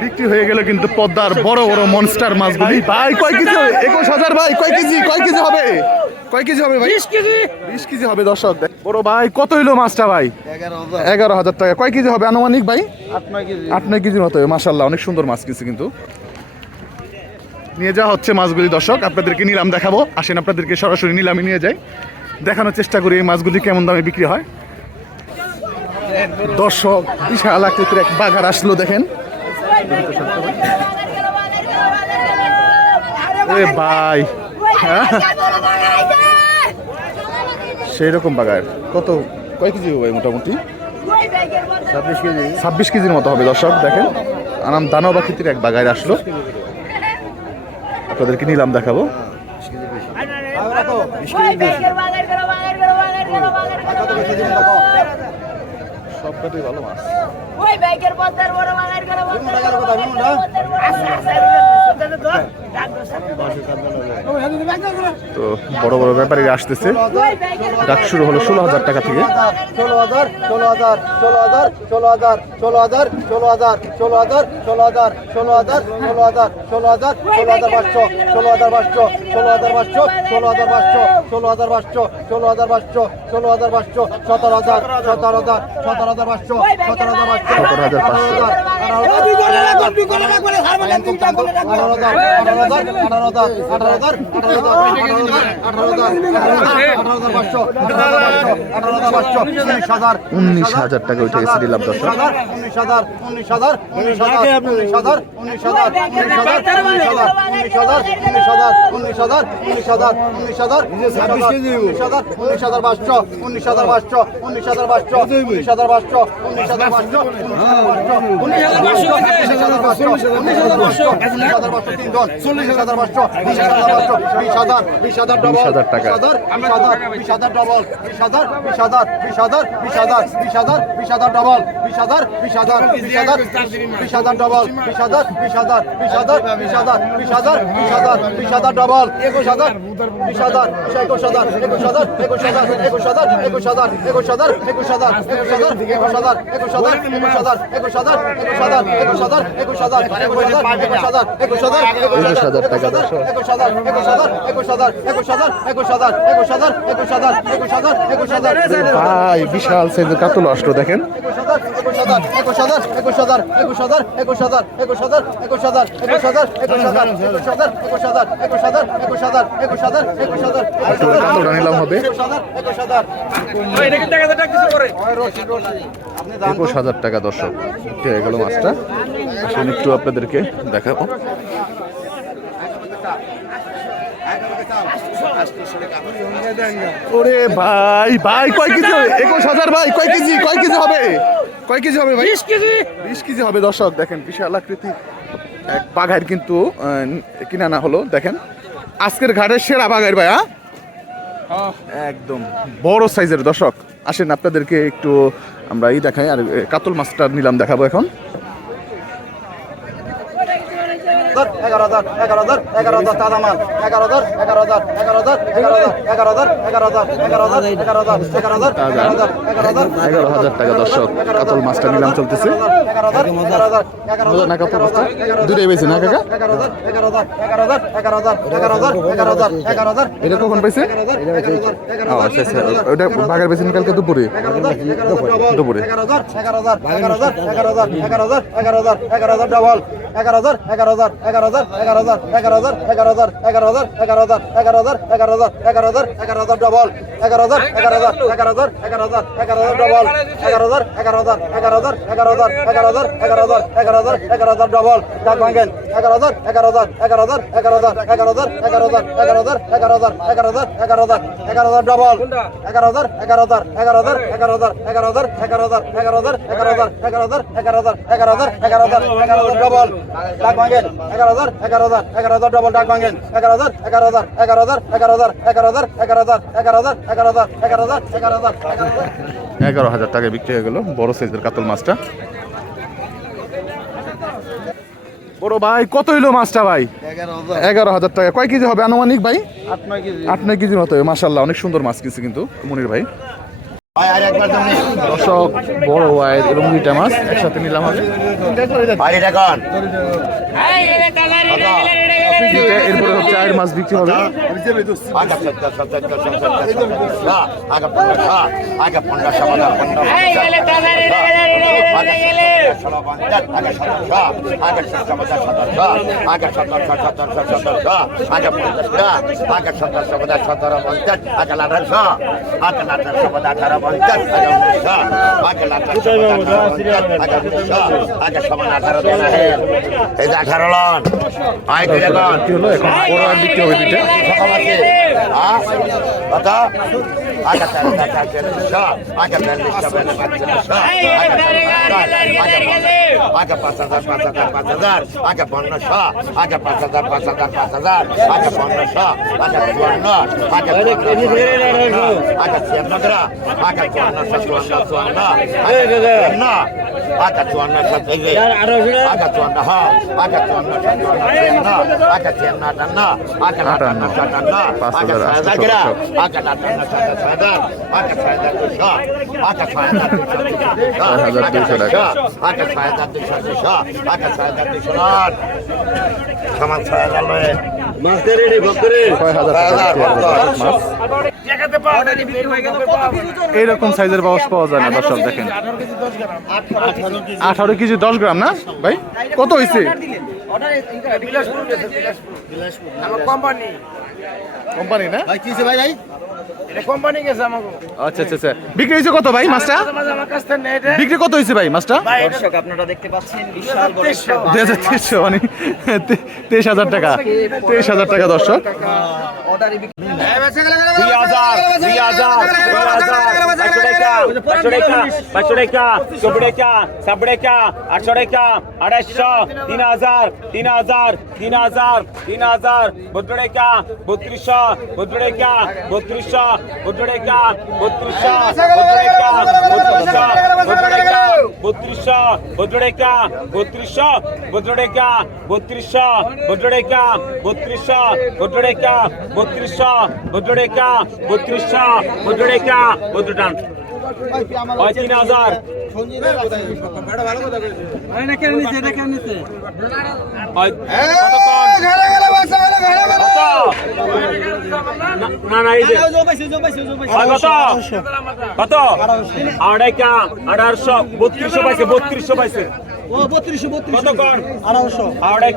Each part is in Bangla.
বিক্রি হয়ে গেল কিন্তু পদ্মার বড় বড় মনস্টার মাছগুলি। ভাই কয় কেজি হবে? একুশ হাজার ভাই কয় কেজি কয় কেজি হবে? কয় কেজি হবে ভাই? বিশ কেজি। হবে দর্শক দেখ। বড় ভাই কত হইল মাছটা ভাই? এগারো হাজার। টাকা। কয় কেজি হবে আনুমানিক ভাই? আট নয় কেজির মতো হবে মাসাল্লাহ অনেক সুন্দর মাছ কিনছে কিন্তু। নিয়ে যাওয়া হচ্ছে মাছগুলি দর্শক আপনাদেরকে নিলাম দেখাবো। আসেন আপনাদেরকে সরাসরি নিলামে নিয়ে যাই। দেখানোর চেষ্টা করি এই মাছগুলি কেমন দামে বিক্রি হয়। দর্শক বিশাল আকৃতির এক বাগার আসলো দেখেন ভাই সেই রকম বাগার কত কয় কেজি হবে ভাই মোটামুটি ছাব্বিশ কেজি ছাব্বিশ কেজির মতো হবে দর্শক দেখেন আনাম দানব আকৃতির এক বাগায় আসলো আপনাদেরকে নিলাম দেখাবো সবটাই ভালো মাছ ওই ব্যাগের পদ্মার বড় বাগার গেল তো বড় বড় ব্যাপারীরা আসতেছে ডাক শুরু হলো ষোলো হাজার টাকা থেকে ষোলো হাজার ষোলো হাজার ষোলো হাজার ষোলো হাজার ষোলো হাজার ষোলো হাজার ষোলো হাজার ষোলো হাজার ষোলো হাজার ষোলো হাজার ষোলো হাজার ষোলো হাজার পাঁচশো ষোলো হাজার পাঁচশো ষোলো হাজার পাঁচশো ষোলো হাজার পাঁচশো ষোলো হাজার পাঁচশো ষোলো হাজার পাঁচশো ষোলো হাজার পাঁচশো সতেরো হাজার সতেরো হাজার সতেরো হাজার পাঁচশো সতেরো হাজার পাঁচশো সতেরো হাজার পাঁচশো। উনিশ হাজার টাকা উঠে গেছে দিলাম দর্শক উনিশ হাজার উনিশ হাজার উনিশ হাজার উনিশ হাজার উনিশ হাজার উনিশ হাজার উনিশ হাজার উনিশ হাজার উনিশ হাজার উনিশ হাজার উনিশ হাজার উনিশ হাজার উনিশ হাজার পাঁচশো উনিশ হাজার পাঁচশো উনিশ হাজার পাঁচশো উনিশ হাজার পাঁচশো উনিশ হাজার পাঁচশো উনিশ হাজার পাঁচশো উনিশ হাজার পাঁচশো উনিশ হাজার পাঁচশো উনিশ হাজার পাঁচশো তিনজন চল্লিশ হাজার পাঁচশো বিশ হাজার পাঁচশো বিশ হাজার বিশ হাজার ডবল বিশ হাজার টাকা। বিশ হাজার বিশ হাজার ডবল বিশ হাজার বিশ হাজার বিশ হাজার বিশ হাজার বিশ হাজার বিশ হাজার ডবল বিশ হাজার বিশ হাজার বিশ হাজার বিশ হাজার ডবল বিশ হাজার বিশ হাজার বিশ হাজার বিশ হাজার বিশ হাজার বিশ হাজার বিশ হাজার ডবল একুশ হাজার বিশ হাজার একুশ হাজার একুশ হাজার একুশ হাজার একুশ হাজার একুশ হাজার একুশ হাজার একুশ হাজার একুশ হাজার একুশ হাজার একুশ হাজার একুশ হাজার একুশ হাজার একুশ হাজার একুশ হাজার একুশ হাজার একুশ হাজার একুশ হাজার একুশ হাজার একুশ হাজার টাকা দর্শক। একুশ হাজার একুশ হাজার একুশ হাজার একুশ হাজার একুশ হাজার একুশ হাজার একুশ হাজার একুশ হাজার একুশ হাজার বিশাল সাইজের কাতল আসলো দেখেন হাজার একুশ হাজার একুশ হাজার একুশ হাজার একুশ হাজার একুশ হাজার একুশ হাজার একুশ হাজার একুশ হাজার একুশ হাজার একুশ হাজার একুশ হাজার একুশ হাজার একুশ হাজার একুশ হাজার হাজার নিলাম হবে একুশ হাজার একুশ হাজার টাকা দর্শক হয়ে গেল মাছটা আসুন একটু আপনাদেরকে দেখাবো ওরে ভাই ভাই কয় কেজি একুশ হাজার ভাই কয় কেজি কয় কেজি হবে কয় কেজি হবে ভাই? বিশ কেজি। বিশ কেজি হবে দর্শক দেখেন বিশাল আকৃতি। এক বাঘার কিন্তু কিনা না হলো দেখেন। আজকের ঘাটের সেরা বাঘার ভাই হ্যাঁ? একদম বড় সাইজের দর্শক। আসেন আপনাদেরকে একটু আমরা এই দেখাই আর কাতল মাছটা নিলাম দেখাবো এখন। এগারো হাজার এগারো হাজার এগারো হাজার তাজা মাল এগারো হাজার এগারো হাজার এগারো হাজার এগারো হাজার এগারো হাজার এগারো হাজার এগারো হাজার এগারো হাজার এগারো হাজার। এগারো হাজার এগারো হাজার এগারো হাজার টাকা দর্শক কাতল মাছটা নিলাম চলতেছে হাজার হাজার না কাতল মাছটা দুটোই বেশি না কাকা হাজার হাজার হাজার হাজার হাজার হাজার হাজার এটা কখন আচ্ছা আচ্ছা ওটা বাঘের বেশি কালকে দুপুরে দুপুরে হাজার হাজার এগারো হাজার এগারো হাজার এগারো হাজার এগারো হাজার এগারো হাজার ডবল এগারো হাজার এগারো হাজার এগারো হাজার এগারো হাজার এগারো হাজার এগারো হাজার এগারো হাজার এগারো হাজার এগারো হাজার এগারো হাজার এগারো হাজার এগারো হাজার ডবল এগারো হাজার এগারো হাজার এগারো হাজার এগারো হাজার এগারো হাজার ডবল এগারো হাজার এগারো হাজার এগারো হাজার এগারো হাজার এগারো হাজার এগারো হাজার এগারো হাজার এগারো হাজার ডবল ডাক হাজার এগারো হাজার এগারো হাজার এগারো হাজার এগারো হাজার এগারো হাজার এগারো হাজার এগারো হাজার এগারো হাজার এগারো হাজার এগারো হাজার ডবল এগারো হাজার এগারো হাজার এগারো হাজার এগারো হাজার এগারো হাজার এগারো হাজার এগারো হাজার এগারো হাজার এগারো হাজার এগারো হাজার এগারো হাজার এগারো হাজার এগারো ডাক এগারো হাজার এগারো হাজার এগারো হাজার ডবল ডাক ভাঙ্গেন এগারো হাজার এগারো হাজার এগারো হাজার এগারো হাজার এগারো হাজার এগারো হাজার এগারো হাজার এগারো হাজার এগারো হাজার এগারো হাজার এগারো হাজার টাকায় বিক্রি হয়ে গেল বড় সাইজের কাতল মাছটা বড় ভাই কত হইল মাছটা ভাই এগারো হাজার টাকা কয় কেজি হবে আনুমানিক ভাই আট নয় কেজি আট নয় কেজির মতো মাসাল্লাহ অনেক সুন্দর মাছ কিনছে কিন্তু মনির ভাই দর্শক বড় ওয়াইড এবং দুইটা মাছ একসাথে নিলাম হবে মাছ বিক্রি হবে আগে এই যে আঠারো লন আয় এখন বিক্রি হবে দুইটা কত? আগে পাঁচ হাজার পাঁচ হাজার পাঁচ হাজার আগে পনেরোশো আগে পাঁচ হাজার পাঁচ হাজার পাঁচ হাজার আগে পনেরোশো আগে চুয়ান্ন আগে আগে ছিয়ান্ন আগে চুয়ান্ন চুয়ান্ন আগে চুয়ান্ন আগে চুয়ান্ন আগে চুয়ান্ন হ আগে চুয়ান্ন চুয়ান্ন আগে ছিয়ান্ন আটান্ন আগে আটান্ন সাতান্ন আগে চৌষট্টি। আগে আটান্ন সাতাশ এইরকম সাইজের বাস পাওয়া যায় না দর্শক দেখেন। আঠারো কেজি দশ গ্রাম। না ভাই? কত হয়েছে কোম্পানি না ভাই কি ভাই ভাই? কোম্পানি গেছে আমাকে আচ্ছা আচ্ছা আচ্ছা বিক্রি হয়েছে কত ভাই মাছটা আমার কাছ থেকে নেই বিক্রি কত হয়েছে ভাই মাছটা দর্শক আপনারা দেখতে পাচ্ছেন বিশাল বড় দুই হাজার মানে তেইশ হাজার টাকা তেইশ হাজার টাকা দর্শক অর্ডারে বিক্রি দুই হাজার দুই হাজার পাঁচশো টাকা পাঁচশো টাকা পাঁচশো টাকা চব্বই টাকা আটশো টাকা আড়াইশো তিন হাজার তিন হাজার তিন হাজার তিন হাজার বত্র টাকা বত্রিশশো বত্র টাকা বত্রিশশো বত্র টাকা বত্রিশশো বদ্রডেকা বত্রিশশো বদ্রডেকা বত্রিশশো বদ্রডেকা বত্রিশশো বদ্রডেকা বত্রিশশো বদ্রডেকা বত্রিশশো বদ্রডেকা বদ্রটান তিন হাজার আরে না কেন নিচে না কেন নিচে না না এই যে কত আড়াই কা আঠারোশো বত্রিশশো পাইছে বত্রিশশো পাইছে কত কর আঠারোশো আড়াই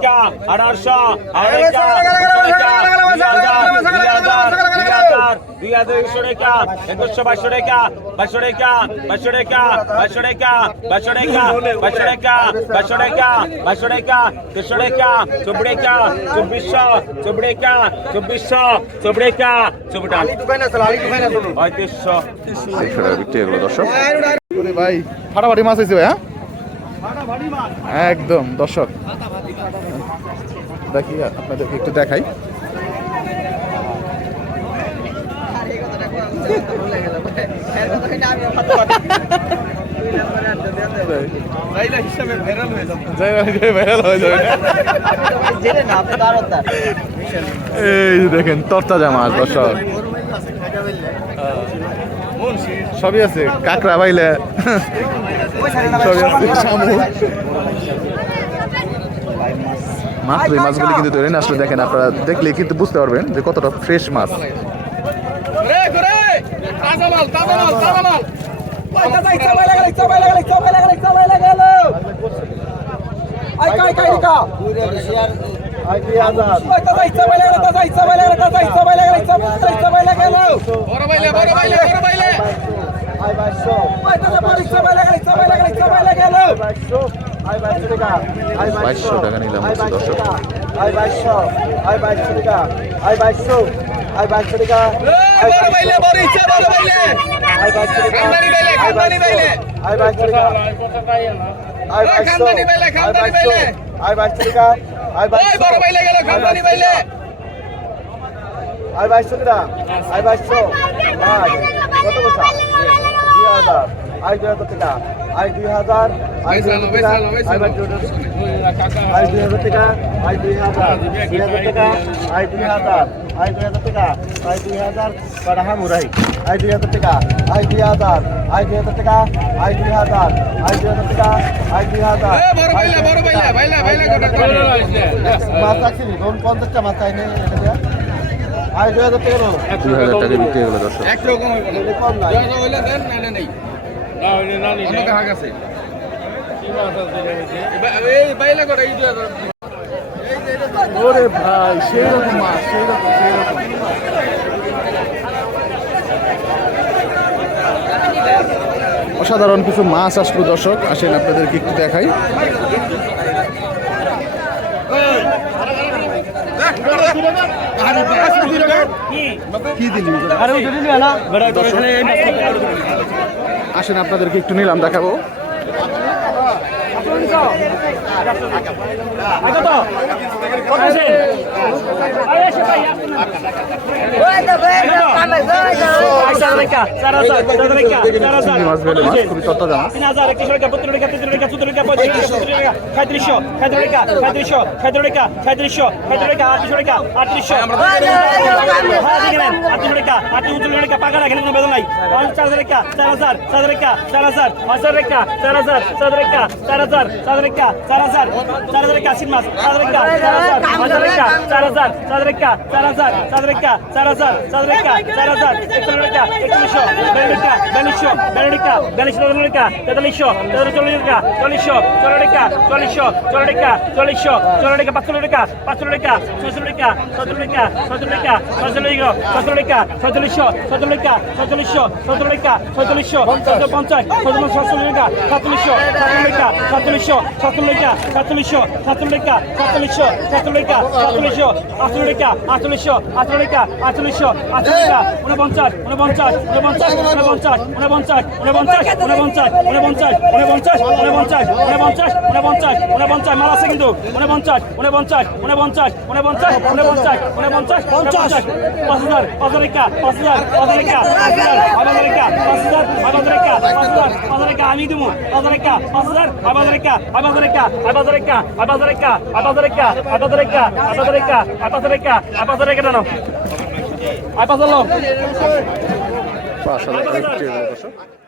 দুই হাজার একশো টাকা একুশশো বাইশশো টাকা বাইশশো টাকা বাইশশো টাকা বাইশশো টাকা বাইশশো টাকা বাইশশো টাকা বাইশশো টাকা বাইশশো টাকা দেড়শো টাকা চব্বিশ টাকা চব্বিশশো টাকা চব্বিশশো টাকা টাকা। পঁয়ত্রিশশো। দর্শক ভাই ফাটাফাটি মাছ হয়েছে ভাই হ্যাঁ? একদম দর্শক। দেখি আপনাদেরকে একটু দেখাই। এই দেখেন, তরতাজা মাছ, দর্শক। সবই আছে, কাঁকড়া বাইলে মাত্র এই মাছগুলি কিন্তু ধরে আসলে দেখেন, আপনারা দেখলে কিন্তু বুঝতে পারবেন যে কতটা ফ্রেশ মাছ। চাবাল চাবাল চাবাল পয়সা নাই চাবাই লাগালে চাবাই লাগালে চাবাই লাগালে চাবাই লাগালে আই কাই কাই কা আই কি আজাদ পয়সা নাই চাবাই লাগালে চাবাই চাবাই লাগালে চাবাই চাবাই লাগালে চাবাই চাবাই লাগালে বড় বাইলে বড় বাইলে বাইশো টাকা নিলাম দর্শক আই বাইশো আই বাইশো টাকা আই বাইশো আই বাইশো টাকা বড় বাইলে বড় ইচ্ছা বড় বাইলে। খানদানি বাইলে খানদানি বাইলে। আই বাইক চলিকা আই বাইক খানদানি বাইলে খানদানি বাইলে। আই বাইক চলিকা আই বাইক আই বড় বাইলে গেল খানদানি বাইলে। আই বাইক চলিকা আই বাইক চো। আই কত বসা 2000 আই 2000 টাকা আই 2000 আই 2000 টাকা আই 2000 টাকা আই 2000 টাকা আই 2000 টাকা আই 2000 দুই হাজার টাকা আই দুই হাজার বাড়া মুরাই আই দুই হাজার টাকা আই দুই হাজার আই দুই হাজার টাকা আই দুই হাজার আই দুই হাজার টাকা আই দুই হাজার মাছ রাখছিলি ধরুন পঞ্চাশটা মাছ চাই নেই আই দুই হাজার টাকা দুই হাজার টাকা বিক্রি হয়ে গেল দর্শক এটা কম নাই ওরে ভাই সেই রকম মাছ সেই রকম সেই রকম অসাধারণ কিছু মাছ আসলো দর্শক, আসেন আপনাদেরকে একটু দেখাই। আসেন আপনাদেরকে একটু নিলাম দেখাবো। কত চিংড়ি মাছ বেলে মাছ খুবই তত্ত্ব মাছ তিন হাজার একত্রিশ টাকা বত্রিশ টাকা তেত্রিশ টাকা চৌত্রিশ টাকা পঁয়ত্রিশ টাকা পঁয়ত্রিশ টাকা সাঁত্রিশশো সাঁত্রিশ টাকা সাঁত্রিশশো সাঁত্রিশ টাকা সাঁত্রিশশো সাঁত্রিশ টাকা আটত্রিশ টাকা আটত্রিশশো আটত্রিশ টাকা আটত্রিশ উনচল্লিশ টাকা পাকা রাখেন কোনো বেতন নাই চার হাজার টাকা চার হাজার চার হাজার টাকা চার হাজার হাজার টাকা চার হাজার চার হাজার টাকা চার হাজার চার হাজার টাকা চার হাজার চার হাজার টাকা আশি মাস চার হাজার টাকা চার হাজার হাজার টাকা চার হাজার চার হাজার টাকা চার হাজার চার হাজার টাকা চার হাজার চার হাজার টাকা চার হাজার একচল্লিশ টাকা টাকা বিয়াল্লিশশো বিয়াল্লিশ টাকা বিয়াল্লিশ টাকা তেতাল্লিশশো তেতাল্লিশ চল্লিশ টাকা চল্লিশশো চল্লিশ টাকা চল্লিশশো চল্লিশ টাকা চল্লিশশো চল্লিশ টাকা পাঁচচল্লিশ টাকা পাঁচচল্লিশ টাকা ছয়চল্লিশ টাকা ছয়চল্লিশ টাকা ছয়চল্লিশ টাকা ছয়চল্লিশ ছয়চল্লিশ টাকা ছয়চল্লিশশো ছয়চল্লিশ টাকা ছয়চল্লিশশো ছয়চল্লিশ টাকা ছয়চল্লিশশো ছয়শো পঞ্চাশ ছয়চল্লিশ সাতচল্লিশ টাকা সাতচল্লিশশো সাতচল্লিশ টাকা সাতচল্লিশশো সাতচল্লিশ টাকা সাতচল্লিশশো সাতচল্লিশ টাকা সাতচল্লিশশো সাতচল্লিশ টাকা সাতচল্লিশশো আটচল্লিশ টাকা আটচল্লিশশো আটচল্লিশ টাকা আটচল্লিশশো আটচল্লিশ টাকা উনপঞ্চাশ উনপঞ্চাশ উনপঞ্চাশ উনপঞ্চাশ উনপঞ্চাশ উনপঞ্চাশ উনপঞ্চাশ উনপঞ্চাশ উনপঞ্চাশ উনপঞ্চাশ উনপঞ্চাশ উনপঞ্চাশ উনপঞ্চাশ মাল আছে কিন্তু উনপঞ্চাশ উনপঞ্চাশ উনপঞ্চাশ উনপঞ্চাশ উনপঞ্চাশ উনপঞ্চাশ পঞ্চাশ পাঁচ হাজার পাঁচ পাঁচ হাজার পাঁচ হাজার পাঁচ হাজার আট হাজার পাঁচ হাজার পাঁচ পাঁচ হাজার একা আমি দেবো পাঁচ হাজার একা পাঁচ হাজার আট হাজার একা আট হাজার একা আট হাজার একা আট হাজার একা আট হাজার একা আট হাজার একা আট হাজার পাঁচ হাজার